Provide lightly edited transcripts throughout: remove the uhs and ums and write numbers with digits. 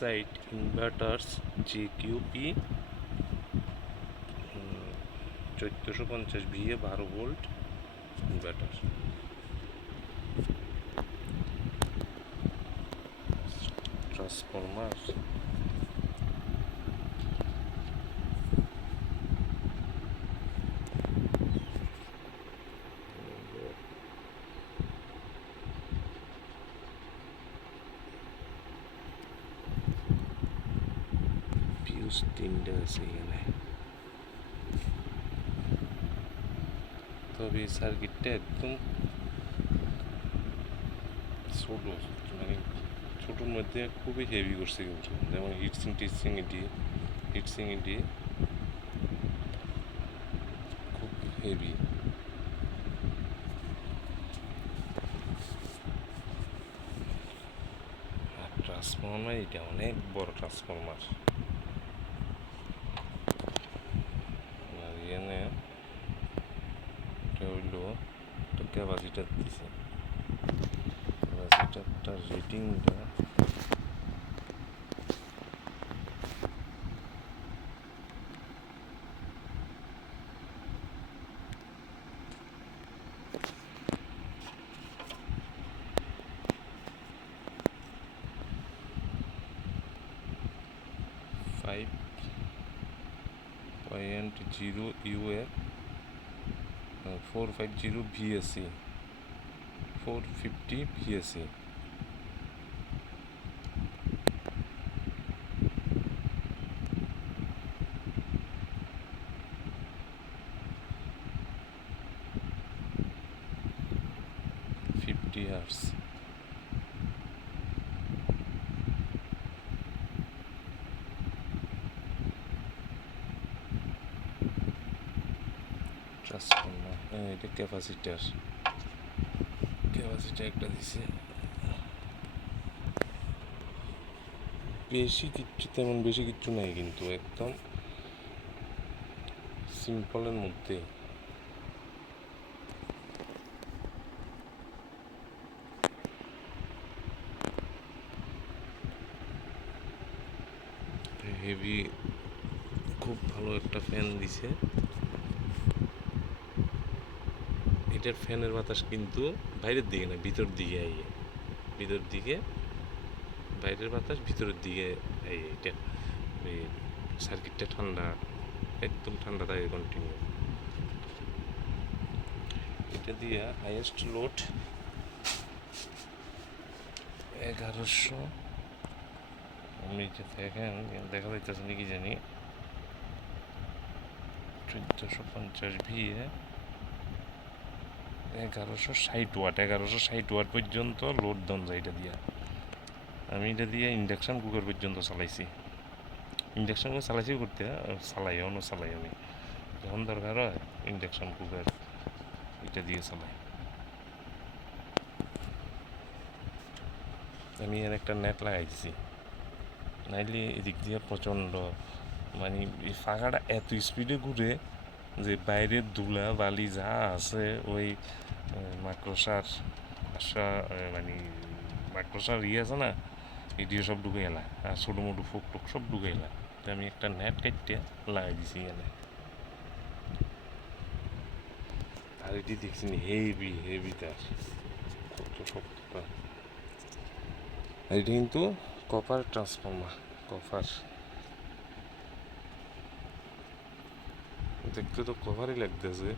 Side inverters JQP 1450 VA 12 volt inverter. Transformer পিউস 3টে আছে এখানে। তবে এই সার্কিটটা একদম ছোট, মানে ছোটোর মধ্যে খুবই হেভি করছে কিন্তু, যেমন হিটসিং এটি খুব হেভি। আর ট্রান্সফরমার এটা অনেক বড় ট্রান্সফরমার। আর এখানে এটা হইল একটা ক্যাপাসিটার দিছে, ক্যাপাসিটারটার রেটিংটা 5.0 UF 450 VSC 450 VSC। Hz transformer, এটা ক্যাপাসিটার একটা দিছে। তেমন বেশি কিচ্ছু নাই কিন্তু, একদম সিম্পলের মধ্যে। হেভি, খুব ভালো একটা ফ্যান দিছে। এটার ফ্যানের বাতাস কিন্তু বাইরের দিকে না, ভিতর দিকে আইয়ে, ভিতর দিকে, বাইরের বাতাস ভিতরের দিকে আইয়ে। এটা সার্কিটটা ঠান্ডা, একদম ঠান্ডা থাকে কন্টিনিউ। এটা দিয়ে হাইয়েস্ট লোড 1100, আমি যে দেখেন দেখা যাইতেছে নাকি জানি 1450 VA 1160 ওয়াট পর্যন্ত লোড দেন যায় এটা দিয়া। আমি এটা দিয়ে ইন্ডাকশান কুকার পর্যন্ত চালাইছি, ইন্ডাকশান কুকার চালাইছি করতে, চালাই আমি যখন দরকার হয় ইন্ডাকশান কুকার এটা দিয়ে চালাই। আমি এর একটা নেট লাগাইছি, নাইলে এদিক দিয়ে প্রচণ্ড, মানে এই ফাঁকাটা এত স্পিডে ঘুরে যে বাইরের ধুলা বালি যা আছে ওই মাকড়সার মানে মাকড়সার আছে না, এটিও সব ঢুকে এলা, আর ছোটো মোটো ফুক টুক সব ঢুকে এলা। আমি একটা নেট কাটতে লাগাই দিছি এখানে। আর এটি দেখছি হেভি তার, কত শক্ত। এটি কিন্তু কপার ট্রান্সফর্মার, কপার। দেখতে তো কভারই লাগতেছে,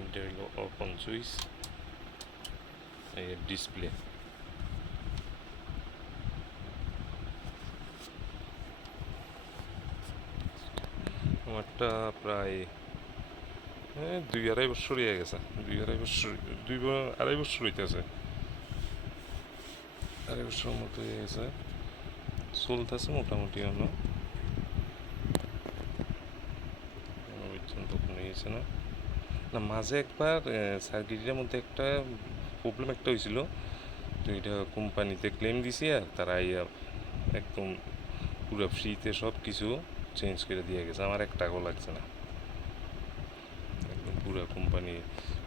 এটা হলো ওপেন সুইচ, এর ডিসপ্লে। আমারটা প্রায় 2-2.5 বছর হয়ে গেছে, 2-2.5 বছর হইতেছে, 2.5 বছরের মতো হয়ে গেছে, চলতেছে মোটামুটি। এখনো পর্যন্ত কোনো ইয়েছে না। না মাঝে একবার সার্কিটের মধ্যে একটা প্রবলেম একটা হয়েছিল, তো এটা কোম্পানিতে ক্লেম দিছি আর তারা আইয়া একদম পুরো ফ্রিতে সব কিছু চেঞ্জ করে দিয়ে গেছে, আমার এক টাকাও লাগছে না, একদম পুরো কোম্পানি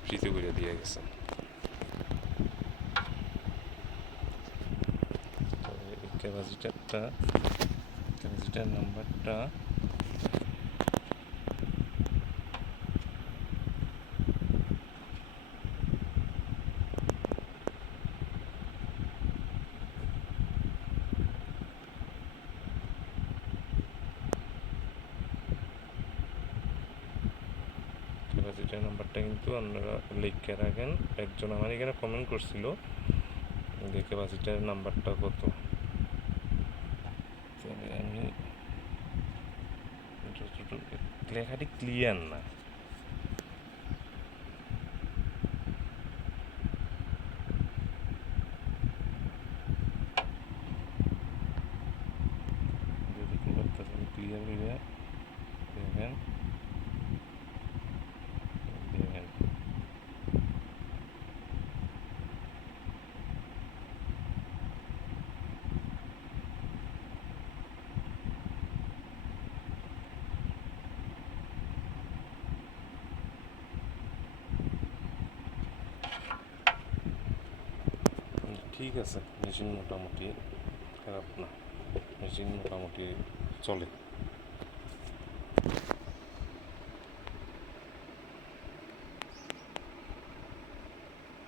ফ্রিতে করে দিয়ে গেছে। ক্যাপাসিটার নাম্বারটা কিন্তু আপনারা লিখে রাখেন। একজন আমার এখানে কমেন্ট করছিল যে ক্যাপাসিটার নাম্বারটা কত, আমি লেখাটি ক্লিয়ার না। ক্লিয়ার হইলে দেখেন দেখেন ঠিক আছে। মেশিন মোটামুটি খারাপ না, মেশিন মোটামুটি চলে।